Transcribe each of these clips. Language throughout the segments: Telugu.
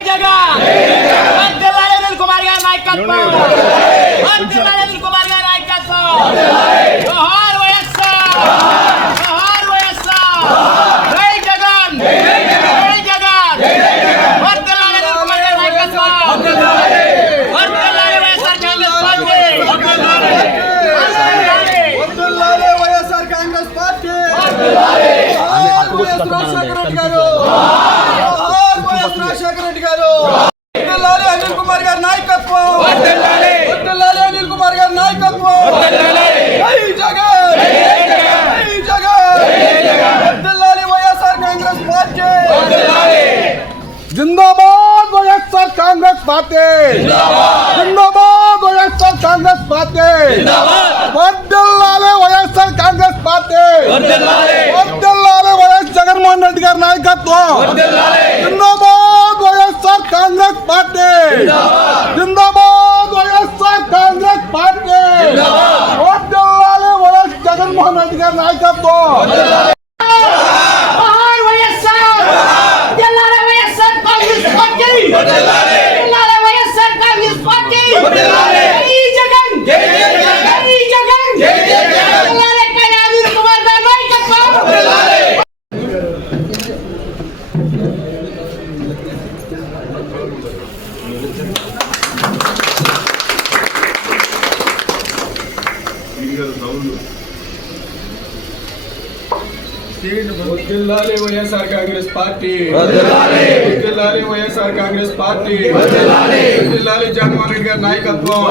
మీరు జగన్ కుమార్ గారి నాయకత్వం వర్ధిల్లాలి అనిల్ కుమార్ గారి నాయకత్వం జోహార్ వైఎస్ఆర్ జోహార్ వైఎస్ఆర్ జై జగన్ జై జగన్ వర్ధిల్లాలి అనిల్ కుమార్ గారి నాయకత్వం వర్ధిల్లాలి వైఎస్ఆర్ కాంగ్రెస్ పార్టీ వర్ధిల్లాలి. వర్ధిల్లాలి వైఎస్ఆర్ కాంగ్రెస్ పార్టీ జోహార్ వైఎస్ రాజశేఖర రెడ్డి గారు జోహార్ వైఎస్ రాజశేఖర రెడ్డి గారు వర్ధిల్లాలి అనిల్ కుమార్ గారి నాయకత్వం వర్ధిల్లాలి అనిల్ కుమార్ గారి నాయకత్వం జై జగన్ జై జగన్ వర్ధిల్లాలి వైఎస్ఆర్ కాంగ్రెస్ పార్టీ జిందాబాద్ వైఎస్ఆర్ కాంగ్రెస్ పార్టీ. జిందాబాద్ వైఎస్ఆర్ కాంగ్రెస్ పార్టీ. వర్ధిల్లాలి వైఎస్ఆర్ కాంగ్రెస్ పార్టీ. వర్ధిల్లాలి వైఎస్ జగన్మోహన్ రెడ్డి గారి నాయకత్వం. జిందాబాద్ వైఎస్ఆర్ కాంగ్రెస్ పార్టీ. జిందాబాద్. YSR Congress party. వర్ధిల్లాలి వైఎస్ జగన్మోహన్ రెడ్డి గారి నాయకత్వం జోహార్ వైఎస్ఆర్ జిల్లాల వైఎస్ఆర్ కాంగ్రెస్ పార్టీ జిల్లాల వైఎస్ఆర్ కాంగ్రెస్ పార్టీ జై జగన్ జై జగన్ జిల్లాల కన్నా అనిల్ కుమార్ గారి నాయకత్వం వర్ధిల్లాలి వైఎస్ఆర్ కాంగ్రెస్ పార్టీ వర్ధిల్లాలి వైఎస్ఆర్ కాంగ్రెస్ పార్టీ వర్ధిల్లాలి జగన్మోహన్ రెడ్డి గారి నాయకత్వం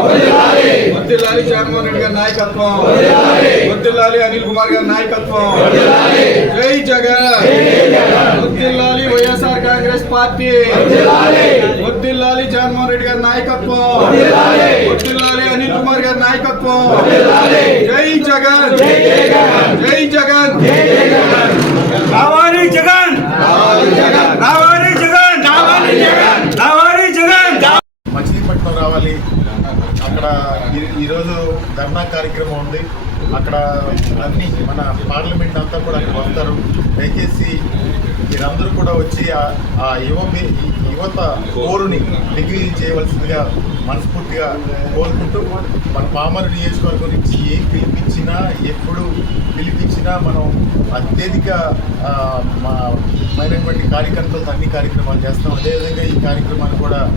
వర్ధిల్లాలి జగన్మోహన్ రెడ్డి గారి నాయకత్వం వర్ధిల్లాలి అనిల్ కుమార్ గారి నాయకత్వం జై జగన్ వర్ధిల్లాలి వైఎస్ఆర్ కాంగ్రెస్ పార్టీ. వర్ధిల్లాలి జగన్మోహన్ రెడ్డి గారి నాయకత్వం. వర్ధిల్లాలి అనిల్ కుమార్ గారి నాయకత్వం. జై జగన్. జై జగన్ రావాలి జగన్ రావాలి జగన్ రావాలి జగన్ రావాలి జగన్ మచిలీపట్నం రావాలి అక్కడ ఈ- ఈరోజు ధర్నా కార్యక్రమం ఉంది అక్కడ అన్ని మన పార్లమెంట్ అంతా కూడా అక్కడ వస్తారు. దయచేసి మీరందరూ కూడా వచ్చి ఆ- యువ యువత కోరుని డిగ్రీ చేయవలసిందిగా మనస్ఫూర్తిగా కోరుకుంటూ మన పామరు నియోజకవర్గం నుంచి ఏ పిలిపించినా ఎప్పుడు పిలిపించినా మనం అత్యధిక మైనటువంటి కార్యకర్తలతో అన్ని కార్యక్రమాలు చేస్తాం. అదేవిధంగా ఈ కార్యక్రమాన్ని కూడా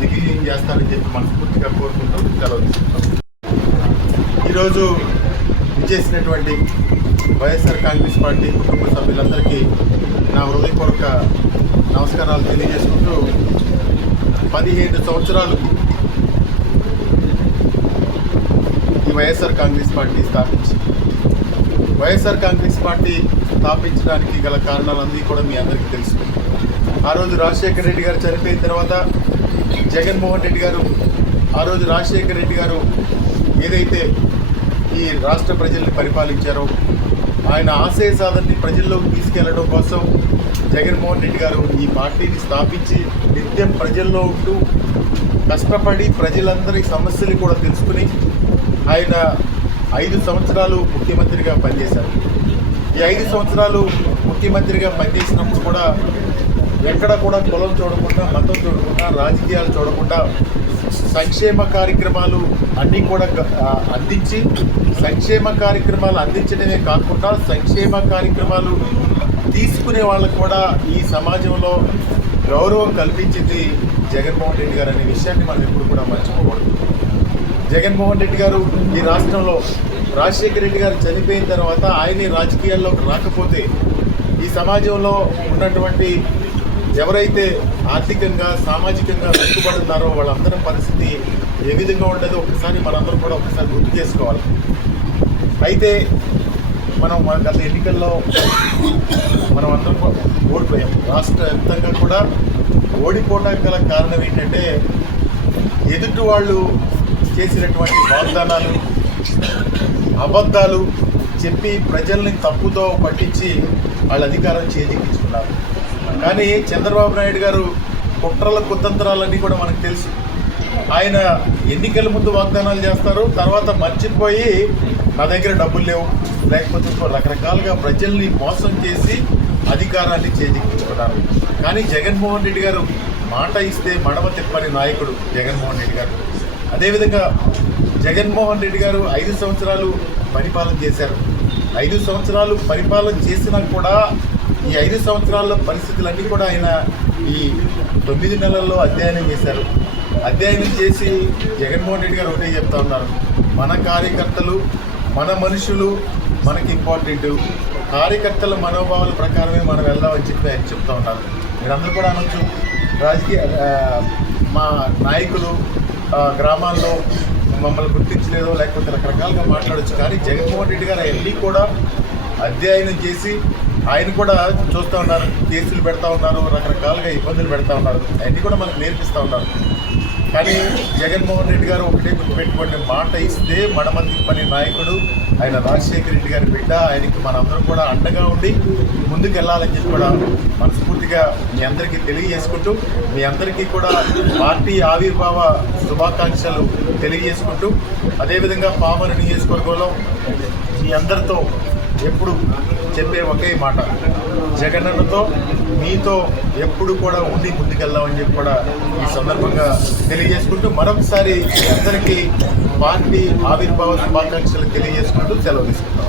దిగ్విజయం చేస్తారని చెప్పి మనస్ఫూర్తిగా కోరుకుంటూ సెలవు తీసుకుంటాం. ఈరోజు విచ్చేసినటువంటి వైఎస్ఆర్ కాంగ్రెస్ పార్టీ కుటుంబ సభ్యులందరికీ నా హృదయపూర్వక నమస్కారాలు తెలియజేసుకుంటూ పదిహేను సంవత్సరాలు ఈ వైఎస్ఆర్ కాంగ్రెస్ పార్టీ స్థాపించి వైఎస్ఆర్ కాంగ్రెస్ పార్టీ స్థాపించడానికి గల కారణాలన్నీ కూడా మీ అందరికీ తెలుసు. ఆ రోజు రాజశేఖర రెడ్డి గారు చనిపోయిన తర్వాత జగన్మోహన్ రెడ్డి గారు ఆ రోజు రాజశేఖర రెడ్డి గారు ఏదైతే ఈ రాష్ట్ర ప్రజల్ని పరిపాలించారో. ఆయన ఆశయ సాధనని ప్రజల్లోకి తీసుకెళ్ళడం కోసం జగన్మోహన్ రెడ్డి గారు ఈ పార్టీని స్థాపించి నిత్యం ప్రజల్లో ఉంటూ కష్టపడి ప్రజలందరి సమస్యలు కూడా తెలుసుకుని ఆయన ఐదు సంవత్సరాలు ముఖ్యమంత్రిగా పనిచేశారు. ఈ ఐదు సంవత్సరాలు ముఖ్యమంత్రిగా పనిచేసినప్పుడు కూడా ఎక్కడ కూడా కులం చూడకుండా మతం చూడకుండా రాజకీయాలు చూడకుండా సంక్షేమ కార్యక్రమాలు అన్నీ కూడా అందించి సంక్షేమ కార్యక్రమాలు అందించడమే కాకుండా సంక్షేమ కార్యక్రమాలు తీసుకునే వాళ్ళకు కూడా ఈ సమాజంలో గౌరవం కల్పించింది జగన్మోహన్ రెడ్డి గారు అనే విషయాన్ని మనం ఎప్పుడు కూడా మర్చిపోకూడదు. జగన్మోహన్ రెడ్డి గారు ఈ రాష్ట్రంలో రాజశేఖర రెడ్డి గారు చనిపోయిన తర్వాత ఆయనే రాజకీయాల్లోకి రాకపోతే ఈ సమాజంలో ఉన్నటువంటి ఎవరైతే ఆర్థికంగా సామాజికంగా వెనుకబడున్నారో వాళ్ళందరి పరిస్థితి ఏ విధంగా ఉండదో ఒకసారి మనందరం కూడా ఒకసారి గుర్తు చేసుకోవాలి. అయితే మనం మన గత ఎన్నికల్లో మనం అందరం కూడా ఓడిపోయాం. రాష్ట్ర వ్యాప్తంగా కూడా ఓడిపోవడానికి గల కారణం ఏంటంటే ఎదుటి వాళ్ళు చేసినటువంటి వాగ్దానాలు అబద్ధాలు చెప్పి ప్రజల్ని తప్పుతో పట్టించి వాళ్ళ అధికారం చేజిక్కించుకున్నారు. కానీ చంద్రబాబు నాయుడు గారు కుట్రల కుతంత్రాలన్నీ కూడా మనకు తెలుసు. ఆయన ఎన్నికల ముందు వాగ్దానాలు చేస్తారు తర్వాత మర్చిపోయి నా దగ్గర డబ్బులు లేవు. లేకపోతే రకరకాలుగా ప్రజల్ని మోసం చేసి అధికారాన్ని చేజిక్కించుకున్నారు కానీ జగన్మోహన్ రెడ్డి గారు మాట ఇస్తే మడమ తిప్పని నాయకుడు జగన్మోహన్ రెడ్డి గారు. అదేవిధంగా జగన్మోహన్ రెడ్డి గారు ఐదు సంవత్సరాలు పరిపాలన చేశారు. ఐదు సంవత్సరాలు పరిపాలన చేసినా కూడా ఈ ఐదు సంవత్సరాల పరిస్థితులన్నీ కూడా ఆయన ఈ తొమ్మిది నెలల్లో అధ్యయనం చేశారు. అధ్యయనం చేసి జగన్మోహన్ రెడ్డి గారు ఒకటే చెప్తా ఉన్నారు. మన కార్యకర్తలు మన మనుషులు మనకి ఇంపార్టెంట్. కార్యకర్తల మనోభావాల ప్రకారమే మనం వెళ్దామని చెప్పి ఆయన చెప్తా ఉన్నారు. మీరందరూ కూడా అనొచ్చు. రాజకీయ మా నాయకులు గ్రామాల్లో మమ్మల్ని గుర్తించలేదో లేకపోతే రకరకాలుగా మాట్లాడొచ్చు. కానీ జగన్మోహన్ రెడ్డి గారు అవన్నీ కూడా అధ్యయనం చేసి ఆయన కూడా చూస్తూ ఉన్నారు కేసులు పెడతా ఉన్నారు రకరకాలుగా ఇబ్బందులు పెడతా ఉన్నారు. అన్నీ కూడా మనకు నేర్పిస్తూ ఉన్నారు. కానీ జగన్మోహన్ రెడ్డి గారు ఒకటే గుర్తుపెట్టుకోండి మాట ఇస్తే మడమంది పని నాయకుడు ఆయన రాజశేఖర రెడ్డి గారి బిడ్డ ఆయనకి మనందరం కూడా అండగా ఉండి ముందుకు వెళ్ళాలని చెప్పి కూడా మనస్ఫూర్తిగా మీ అందరికీ తెలియజేసుకుంటూ మీ అందరికీ కూడా పార్టీ ఆవిర్భావ శుభాకాంక్షలు తెలియజేసుకుంటూ అదేవిధంగా పామర నియోజకవర్గంలో మీ అందరితో ఎప్పుడు చెప్పే ఒకే మాట. జగనన్నతో మీతో ఎప్పుడు కూడా ఉండి ముందుకెళ్దామని చెప్పి కూడా ఈ సందర్భంగా తెలియజేసుకుంటూ మరొకసారి అందరికీ పార్టీ ఆవిర్భావ శుభాకాంక్షలు తెలియజేసుకుంటూ సెలవు తీసుకుంటాం